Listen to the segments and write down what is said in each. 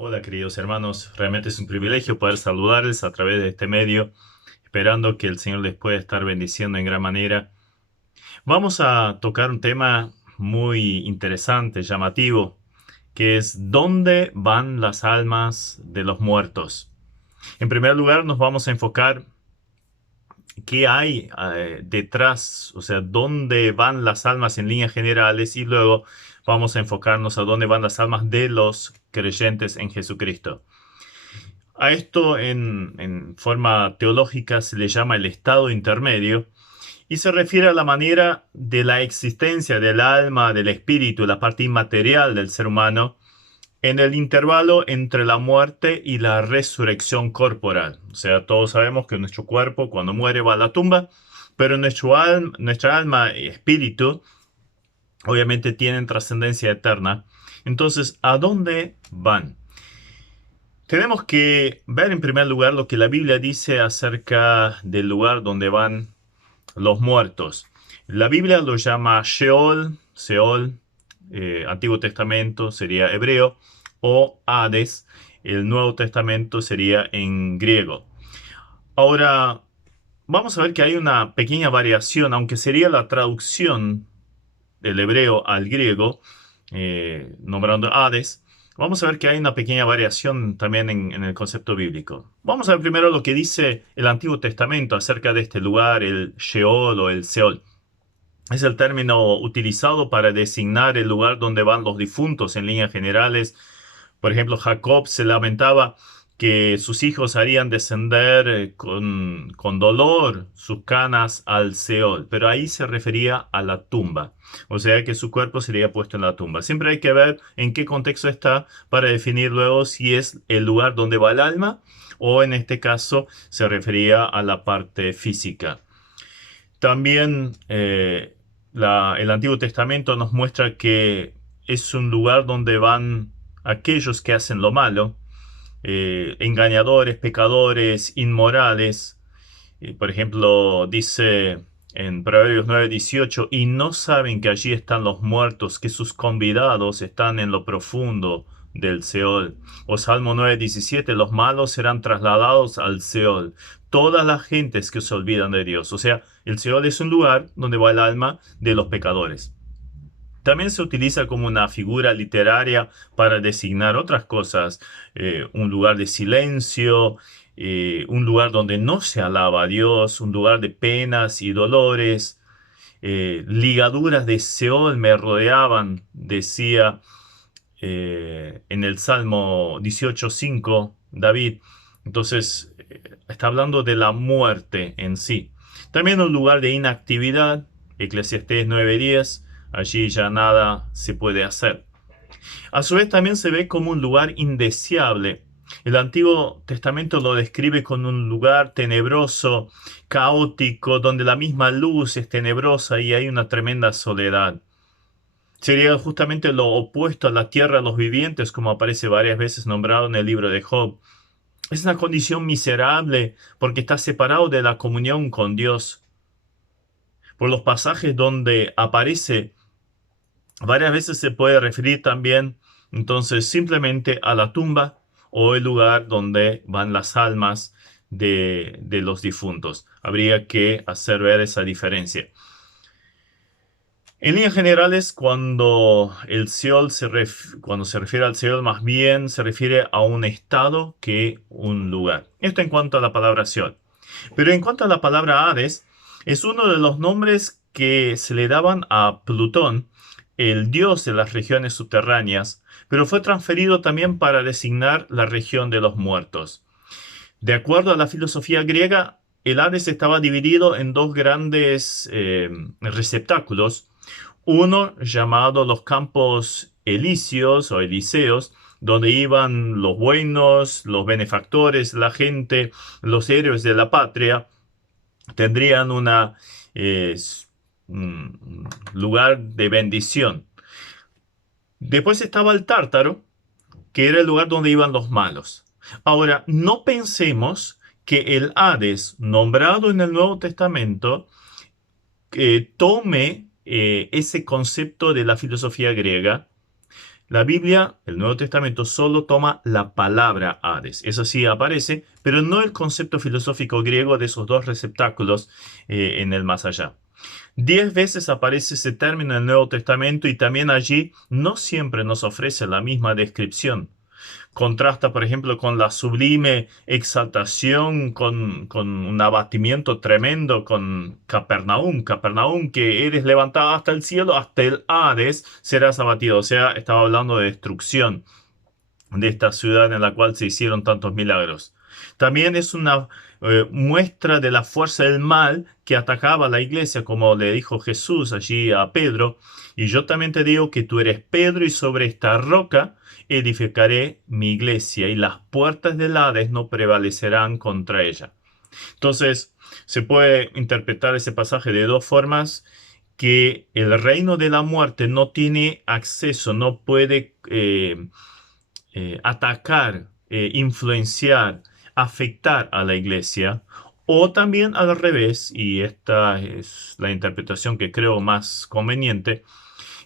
Hola queridos hermanos, realmente es un privilegio poder saludarles a través de este medio, esperando que el Señor les pueda estar bendiciendo en gran manera. Vamos a tocar un tema muy interesante, llamativo, que es ¿dónde van las almas de los muertos? En primer lugar nos vamos a enfocar qué hay detrás, o sea, dónde van las almas en líneas generales y luego vamos a enfocarnos a dónde van las almas de los creyentes en Jesucristo. A esto en forma teológica se le llama el estado intermedio y se refiere a la manera de la existencia del alma, del espíritu, la parte inmaterial del ser humano, en el intervalo entre la muerte y la resurrección corporal. O sea, todos sabemos que nuestro cuerpo cuando muere va a la tumba, pero nuestra alma y espíritu obviamente tienen trascendencia eterna. Entonces, ¿a dónde van? Tenemos que ver en primer lugar lo que la Biblia dice acerca del lugar donde van los muertos. La Biblia lo llama Sheol, Seol, Antiguo Testamento sería hebreo, o Hades, el Nuevo Testamento sería en griego. Ahora, vamos a ver que hay una pequeña variación, aunque sería la traducción del hebreo al griego, nombrando Hades. Vamos a ver que hay una pequeña variación también en el concepto bíblico. Vamos a ver primero lo que dice el Antiguo Testamento acerca de este lugar, el Sheol o el Seol. Es el término utilizado para designar el lugar donde van los difuntos en líneas generales. Por ejemplo, Jacob se lamentaba que sus hijos harían descender con dolor sus canas al Seol, pero ahí se refería a la tumba, o sea que su cuerpo sería puesto en la tumba. Siempre hay que ver en qué contexto está para definir luego si es el lugar donde va el alma o en este caso se refería a la parte física. También el Antiguo Testamento nos muestra que es un lugar donde van aquellos que hacen lo malo, engañadores, pecadores, inmorales. Por ejemplo, dice en Proverbios 9:18, y no saben que allí están los muertos, que sus convidados están en lo profundo del Seol. O Salmo 9:17, los malos serán trasladados al Seol. Todas las gentes que se olvidan de Dios. O sea, el Seol es un lugar donde va el alma de los pecadores. También se utiliza como una figura literaria para designar otras cosas, un lugar de silencio, un lugar donde no se alaba a Dios, un lugar de penas y dolores, ligaduras de Seol me rodeaban, decía en el Salmo 18:5 David. Entonces, está hablando de la muerte en sí. También un lugar de inactividad, Eclesiastés 9:10, allí ya nada se puede hacer. A su vez también se ve como un lugar indeseable. El Antiguo Testamento lo describe como un lugar tenebroso, caótico, donde la misma luz es tenebrosa y hay una tremenda soledad. Sería justamente lo opuesto a la tierra de los vivientes, como aparece varias veces nombrado en el libro de Job. Es una condición miserable porque está separado de la comunión con Dios. Por los pasajes donde aparece, varias veces se puede referir también entonces simplemente a la tumba o el lugar donde van las almas de los difuntos. Habría que hacer ver esa diferencia. En líneas generales, cuando se refiere al Seol, más bien se refiere a un estado que un lugar. Esto en cuanto a la palabra Seol. Pero en cuanto a la palabra Hades, es uno de los nombres que se le daban a Plutón, el dios de las regiones subterráneas, pero fue transferido también para designar la región de los muertos. De acuerdo a la filosofía griega, el Hades estaba dividido en dos grandes receptáculos, uno llamado los campos elíseos o elíseos, donde iban los buenos, los benefactores, la gente, los héroes de la patria, tendrían eh, un lugar de bendición. Después estaba el Tártaro, que era el lugar donde iban los malos. Ahora, no pensemos que el Hades, nombrado en el Nuevo Testamento, tome ese concepto de la filosofía griega La Biblia, el Nuevo Testamento, solo toma la palabra Hades. Eso sí aparece, pero no el concepto filosófico griego de esos dos receptáculos en el más allá. 10 veces aparece ese término en el Nuevo Testamento y también allí no siempre nos ofrece la misma descripción. Contrasta, por ejemplo, con la sublime exaltación, con un abatimiento tremendo con Capernaum. Capernaum, que eres levantado hasta el cielo, hasta el Hades serás abatido. O sea, estaba hablando de destrucción de esta ciudad en la cual se hicieron tantos milagros. También es una muestra de la fuerza del mal que atacaba a la iglesia, como le dijo Jesús allí a Pedro. Y yo también te digo que tú eres Pedro y sobre esta roca edificaré mi iglesia y las puertas del Hades no prevalecerán contra ella. Entonces, se puede interpretar ese pasaje de dos formas, que el reino de la muerte no tiene acceso, no puede atacar, influenciar, afectar a la iglesia, o también al revés, y esta es la interpretación que creo más conveniente,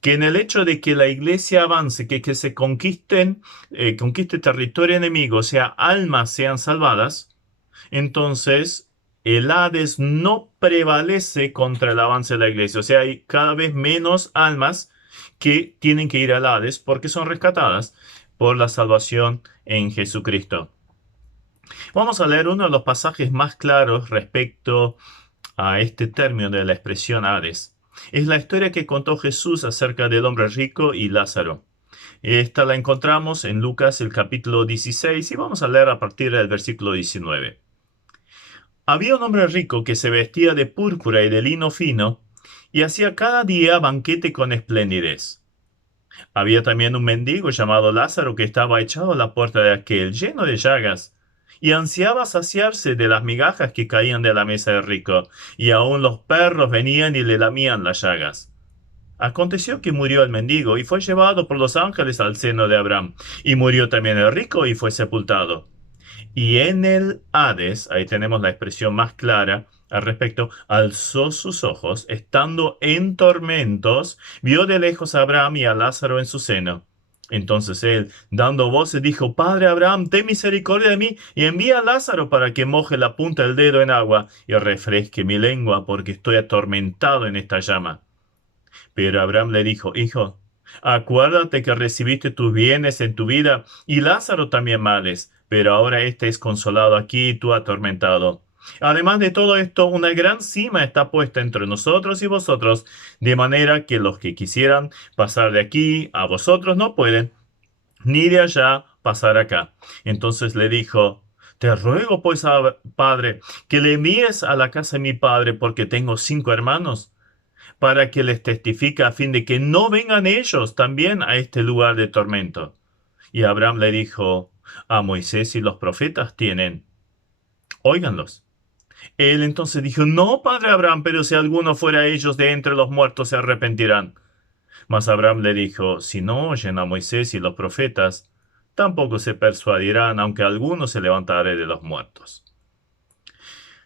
que en el hecho de que la iglesia avance, que se conquiste territorio enemigo, o sea, almas sean salvadas, entonces el Hades no prevalece contra el avance de la iglesia. O sea, hay cada vez menos almas que tienen que ir al Hades porque son rescatadas por la salvación en Jesucristo. Vamos a leer uno de los pasajes más claros respecto a este término de la expresión Hades. Es la historia que contó Jesús acerca del hombre rico y Lázaro. Esta la encontramos en Lucas el capítulo 16 y vamos a leer a partir del versículo 19. Había un hombre rico que se vestía de púrpura y de lino fino y hacía cada día banquete con esplendidez. Había también un mendigo llamado Lázaro que estaba echado a la puerta de aquel, lleno de llagas, y ansiaba saciarse de las migajas que caían de la mesa del rico, y aun los perros venían y le lamían las llagas. Aconteció que murió el mendigo y fue llevado por los ángeles al seno de Abraham, y murió también el rico y fue sepultado. Y en el Hades, ahí tenemos la expresión más clara al respecto, alzó sus ojos, estando en tormentos, vio de lejos a Abraham y a Lázaro en su seno. Entonces él, dando voces, dijo: Padre Abraham, ten misericordia de mí, y envía a Lázaro para que moje la punta del dedo en agua y refresque mi lengua, porque estoy atormentado en esta llama. Pero Abraham le dijo: Hijo, acuérdate que recibiste tus bienes en tu vida, y Lázaro también males, pero ahora éste es consolado aquí y tú atormentado. Además de todo esto, una gran cima está puesta entre nosotros y vosotros, de manera que los que quisieran pasar de aquí a vosotros no pueden, ni de allá pasar acá. Entonces le dijo: Te ruego pues, padre, que le envíes a la casa de mi padre, porque tengo 5 hermanos, para que les testifique a fin de que no vengan ellos también a este lugar de tormento. Y Abraham le dijo: A Moisés y los profetas tienen, óiganlos. Él entonces dijo: No, padre Abraham, pero si alguno fuera ellos de entre los muertos se arrepentirán. Mas Abraham le dijo: Si no oyen a Moisés y los profetas, tampoco se persuadirán, aunque alguno se levantare de los muertos.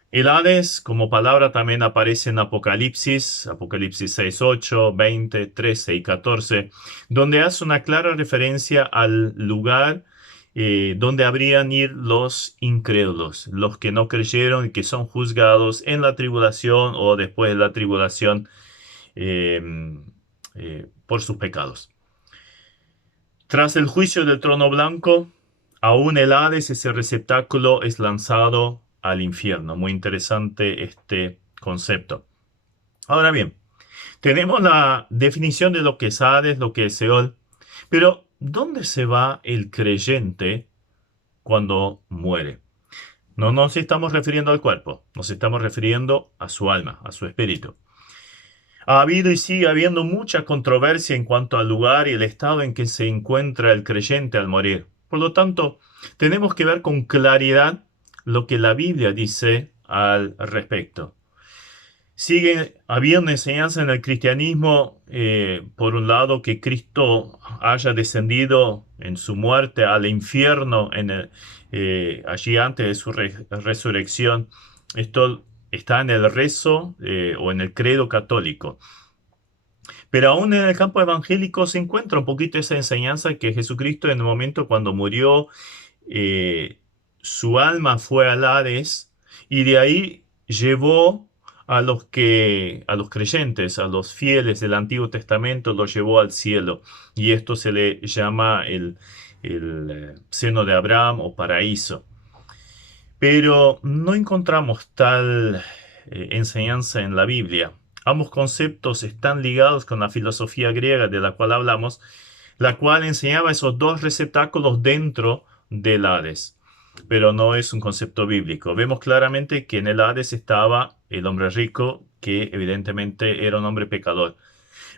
El Hades como palabra también aparece en Apocalipsis 6, 8, 20, 13 y 14, donde hace una clara referencia al lugar donde habrían ir los incrédulos, los que no creyeron y que son juzgados en la tribulación o después de la tribulación eh, por sus pecados. Tras el juicio del trono blanco, aún el Hades, ese receptáculo, es lanzado al infierno. Muy interesante este concepto. Ahora bien, tenemos la definición de lo que es Hades, lo que es Seol, pero ¿dónde se va el creyente cuando muere? No nos estamos refiriendo al cuerpo, nos estamos refiriendo a su alma, a su espíritu. Ha habido y sigue habiendo mucha controversia en cuanto al lugar y el estado en que se encuentra el creyente al morir. Por lo tanto, tenemos que ver con claridad lo que la Biblia dice al respecto. Sigue habiendo enseñanza en el cristianismo, por un lado, que Cristo haya descendido en su muerte al infierno allí antes de su resurrección. Esto está en el rezo o en el credo católico. Pero aún en el campo evangélico se encuentra un poquito esa enseñanza que Jesucristo en el momento cuando murió, eh, su alma fue al Hades y de ahí llevó a los creyentes, a los fieles del Antiguo Testamento, los llevó al cielo. Y esto se le llama el seno de Abraham o paraíso. Pero no encontramos tal enseñanza en la Biblia. Ambos conceptos están ligados con la filosofía griega de la cual hablamos, la cual enseñaba esos dos receptáculos dentro del Hades. Pero no es un concepto bíblico. Vemos claramente que en el Hades estaba el hombre rico, que evidentemente era un hombre pecador.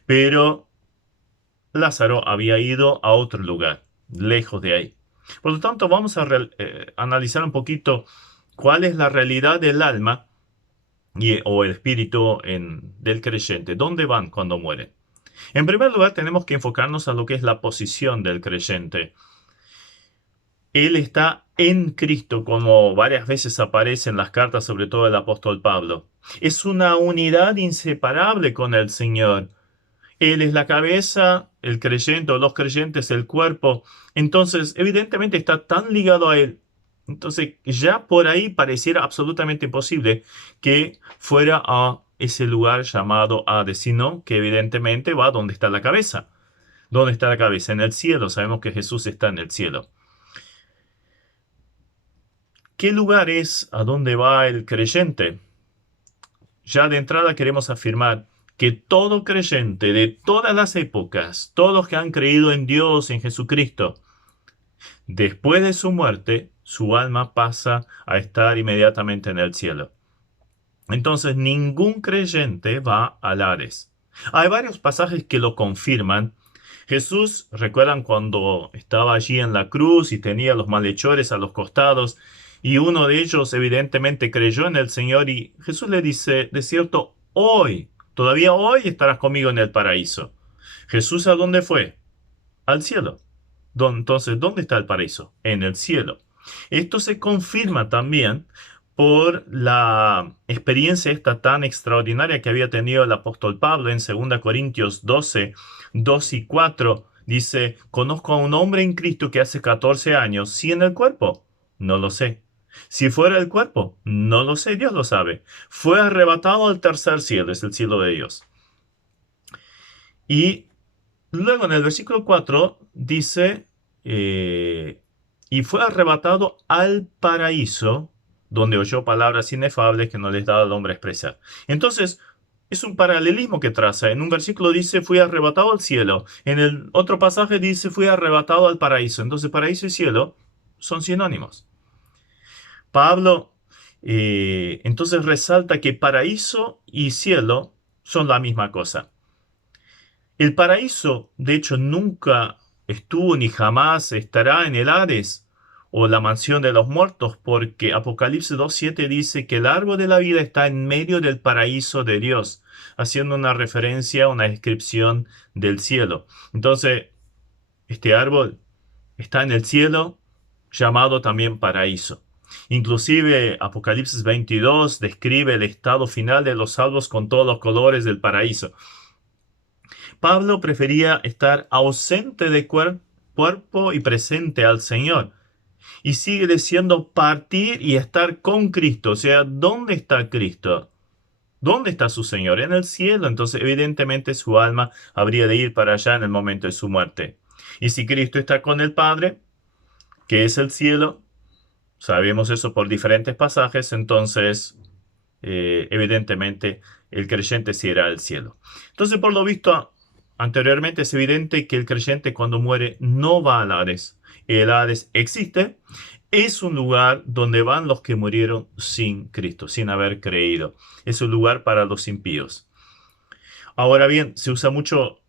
Pero Lázaro había ido a otro lugar, lejos de ahí. Por lo tanto, vamos a analizar un poquito cuál es la realidad del alma o el espíritu del creyente. ¿Dónde van cuando mueren? En primer lugar, tenemos que enfocarnos a lo que es la posición del creyente. Él está en Cristo, como varias veces aparece en las cartas, sobre todo el apóstol Pablo. Es una unidad inseparable con el Señor. Él es la cabeza, el creyente o los creyentes, el cuerpo. Entonces, evidentemente está tan ligado a Él. Entonces, ya por ahí pareciera absolutamente imposible que fuera a ese lugar llamado Hades, sino que evidentemente va donde está la cabeza. ¿Dónde está la cabeza? En el cielo. Sabemos que Jesús está en el cielo. ¿Qué lugar es a dónde va el creyente? Ya de entrada queremos afirmar que todo creyente de todas las épocas, todos los que han creído en Dios, en Jesucristo, después de su muerte, su alma pasa a estar inmediatamente en el cielo. Entonces, ningún creyente va al Hades. Hay varios pasajes que lo confirman. Jesús, recuerdan cuando estaba allí en la cruz y tenía los malhechores a los costados, y uno de ellos evidentemente creyó en el Señor y Jesús le dice, de cierto, hoy, todavía hoy estarás conmigo en el paraíso. Jesús, ¿a dónde fue? Al cielo. Entonces, ¿dónde está el paraíso? En el cielo. Esto se confirma también por la experiencia esta tan extraordinaria que había tenido el apóstol Pablo en 2 Corintios 12, 2 y 4. Dice, conozco a un hombre en Cristo que hace 14 años, ¿sí en el cuerpo? No lo sé. Si fuera el cuerpo, no lo sé, Dios lo sabe. Fue arrebatado al tercer cielo, es el cielo de Dios. Y luego en el versículo 4 dice, y fue arrebatado al paraíso, donde oyó palabras inefables que no les daba al hombre a expresar. Entonces, es un paralelismo que traza. En un versículo dice, fui arrebatado al cielo. En el otro pasaje dice, fui arrebatado al paraíso. Entonces, paraíso y cielo son sinónimos. Pablo, entonces resalta que paraíso y cielo son la misma cosa. El paraíso, de hecho, nunca estuvo ni jamás estará en el Hades o la mansión de los muertos, porque Apocalipsis 2.7 dice que el árbol de la vida está en medio del paraíso de Dios, haciendo una referencia, una descripción del cielo. Entonces, este árbol está en el cielo, llamado también paraíso. Inclusive Apocalipsis 22 describe el estado final de los salvos con todos los colores del paraíso. Pablo prefería estar ausente de cuerpo y presente al Señor. Y sigue diciendo partir y estar con Cristo. O sea, ¿dónde está Cristo? ¿Dónde está su Señor? En el cielo. Entonces, evidentemente, su alma habría de ir para allá en el momento de su muerte. Y si Cristo está con el Padre, que es el cielo, sabemos eso por diferentes pasajes, entonces, evidentemente, el creyente sí irá al cielo. Entonces, por lo visto, anteriormente es evidente que el creyente cuando muere no va al Hades. El Hades existe, es un lugar donde van los que murieron sin Cristo, sin haber creído. Es un lugar para los impíos. Ahora bien, se usa mucho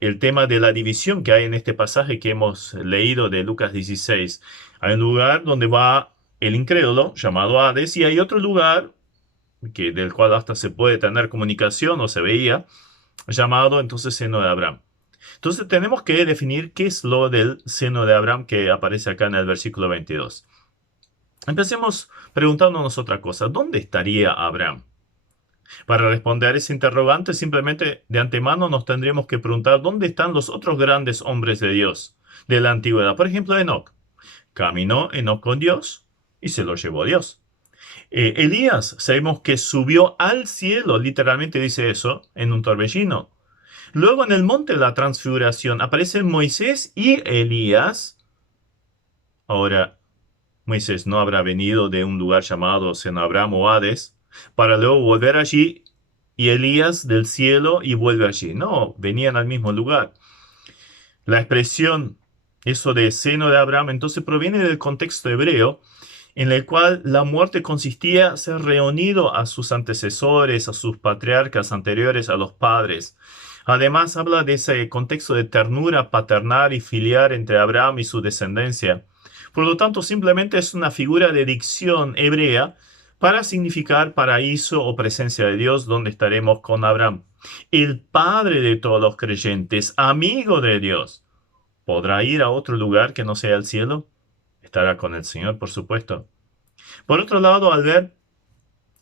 el tema de la división que hay en este pasaje que hemos leído de Lucas 16. Hay un lugar donde va el incrédulo, llamado Hades, y hay otro lugar del cual hasta se puede tener comunicación o se veía, llamado entonces seno de Abraham. Entonces tenemos que definir qué es lo del seno de Abraham que aparece acá en el versículo 22. Empecemos preguntándonos otra cosa. ¿Dónde estaría Abraham? Para responder a ese interrogante, simplemente de antemano nos tendríamos que preguntar dónde están los otros grandes hombres de Dios de la antigüedad. Por ejemplo, Enoc. Caminó Enoc con Dios y se lo llevó Dios. Elías, sabemos que subió al cielo, literalmente dice eso, en un torbellino. Luego en el monte de la transfiguración aparecen Moisés y Elías. Ahora, Moisés no habrá venido de un lugar llamado Senabrám o Hades para luego volver allí y Elías del cielo y vuelve allí. No, venían al mismo lugar. La expresión, eso de seno de Abraham, entonces proviene del contexto hebreo en el cual la muerte consistía en ser reunido a sus antecesores, a sus patriarcas anteriores, a los padres. Además, habla de ese contexto de ternura paternal y filial entre Abraham y su descendencia. Por lo tanto, simplemente es una figura de dicción hebrea para significar paraíso o presencia de Dios, donde estaremos con Abraham. El padre de todos los creyentes, amigo de Dios, ¿podrá ir a otro lugar que no sea el cielo? Estará con el Señor, por supuesto. Por otro lado, al ver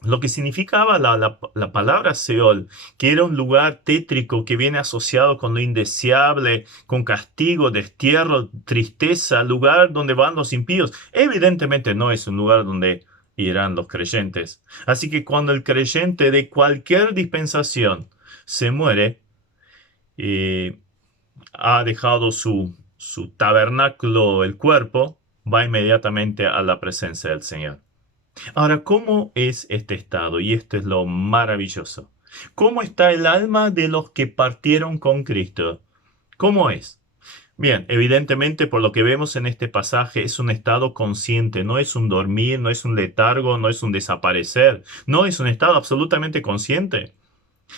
lo que significaba la palabra Seol, que era un lugar tétrico que viene asociado con lo indeseable, con castigo, destierro, tristeza, lugar donde van los impíos. Evidentemente no es un lugar donde irán los creyentes. Así que cuando el creyente de cualquier dispensación se muere, ha dejado su tabernáculo, el cuerpo, va inmediatamente a la presencia del Señor. Ahora, ¿cómo es este estado? Y esto es lo maravilloso. ¿Cómo está el alma de los que partieron con Cristo? ¿Cómo es? Bien, evidentemente por lo que vemos en este pasaje es un estado consciente, no es un dormir, no es un letargo, no es un desaparecer, no es un estado absolutamente consciente.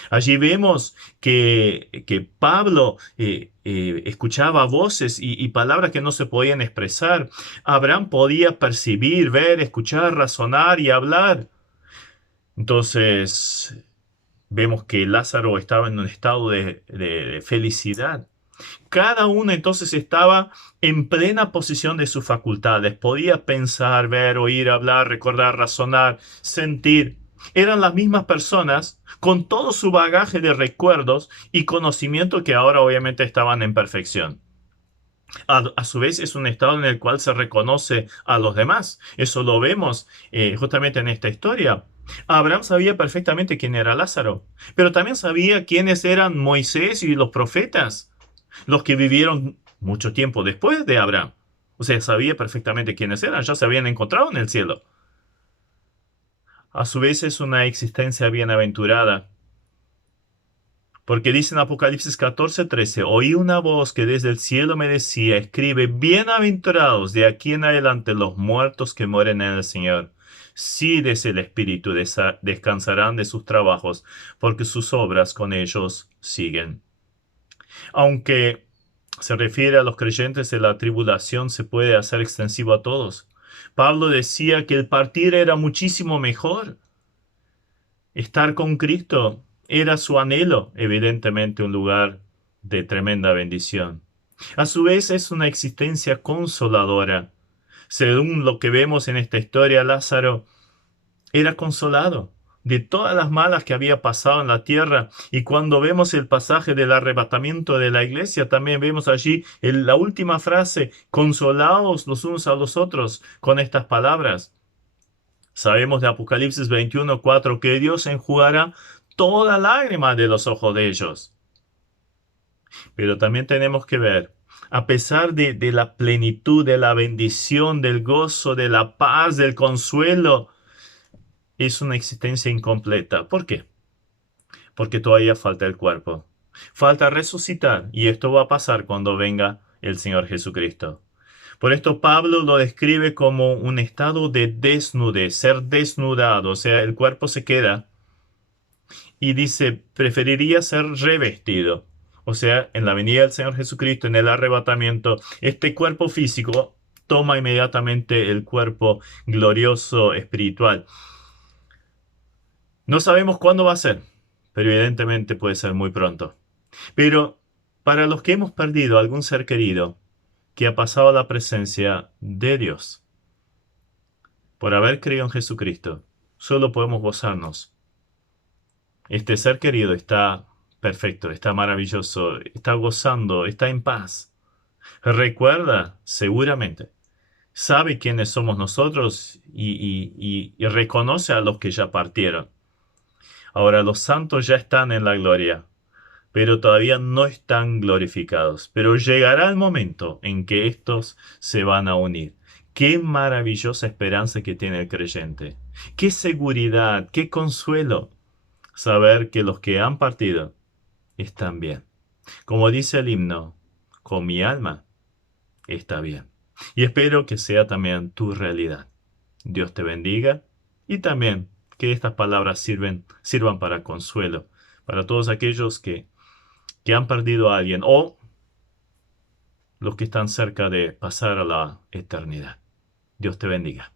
Allí vemos que Pablo escuchaba voces y palabras que no se podían expresar. Abraham podía percibir, ver, escuchar, razonar y hablar. Entonces vemos que Lázaro estaba en un estado de felicidad. Cada uno entonces estaba en plena posición de sus facultades. Podía pensar, ver, oír, hablar, recordar, razonar, sentir. Eran las mismas personas con todo su bagaje de recuerdos y conocimiento que ahora obviamente estaban en perfección. A su vez es un estado en el cual se reconoce a los demás. Eso lo vemos justamente en esta historia. Abraham sabía perfectamente quién era Lázaro, pero también sabía quiénes eran Moisés y los profetas, los que vivieron mucho tiempo después de Abraham. O sea, sabía perfectamente quiénes eran, ya se habían encontrado en el cielo. A su vez es una existencia bienaventurada, porque dice en Apocalipsis 14:13, oí una voz que desde el cielo me decía, escribe, bienaventurados de aquí en adelante los muertos que mueren en el Señor. Sí, desde el Espíritu descansarán de sus trabajos, porque sus obras con ellos siguen. Aunque se refiere a los creyentes de la tribulación, se puede hacer extensivo a todos. Pablo decía que el partir era muchísimo mejor. Estar con Cristo era su anhelo, evidentemente un lugar de tremenda bendición. A su vez es una existencia consoladora. Según lo que vemos en esta historia, Lázaro era consolado de todas las malas que había pasado en la tierra. Y cuando vemos el pasaje del arrebatamiento de la iglesia, también vemos allí la última frase, consolaos los unos a los otros con estas palabras. Sabemos de Apocalipsis 21:4 que Dios enjugará toda lágrima de los ojos de ellos. Pero también tenemos que ver, a pesar de la plenitud, de la bendición, del gozo, de la paz, del consuelo, es una existencia incompleta. ¿Por qué? Porque todavía falta el cuerpo. Falta resucitar y esto va a pasar cuando venga el Señor Jesucristo. Por esto Pablo lo describe como un estado de desnudez, ser desnudado, o sea, el cuerpo se queda y dice, preferiría ser revestido. O sea, en la venida del Señor Jesucristo, en el arrebatamiento, este cuerpo físico toma inmediatamente el cuerpo glorioso espiritual. No sabemos cuándo va a ser, pero evidentemente puede ser muy pronto. Pero para los que hemos perdido algún ser querido que ha pasado a la presencia de Dios, por haber creído en Jesucristo, solo podemos gozarnos Este ser querido está perfecto, está maravilloso, está gozando, está en paz. Recuerda, seguramente, sabe quiénes somos nosotros y reconoce a los que ya partieron. Ahora los santos ya están en la gloria, pero todavía no están glorificados. Pero llegará el momento en que estos se van a unir. Qué maravillosa esperanza que tiene el creyente. Qué seguridad, qué consuelo saber que los que han partido están bien. Como dice el himno, con mi alma está bien. Y espero que sea también tu realidad. Dios te bendiga y también que estas palabras sirvan para consuelo para todos aquellos que han perdido a alguien o los que están cerca de pasar a la eternidad. Dios te bendiga.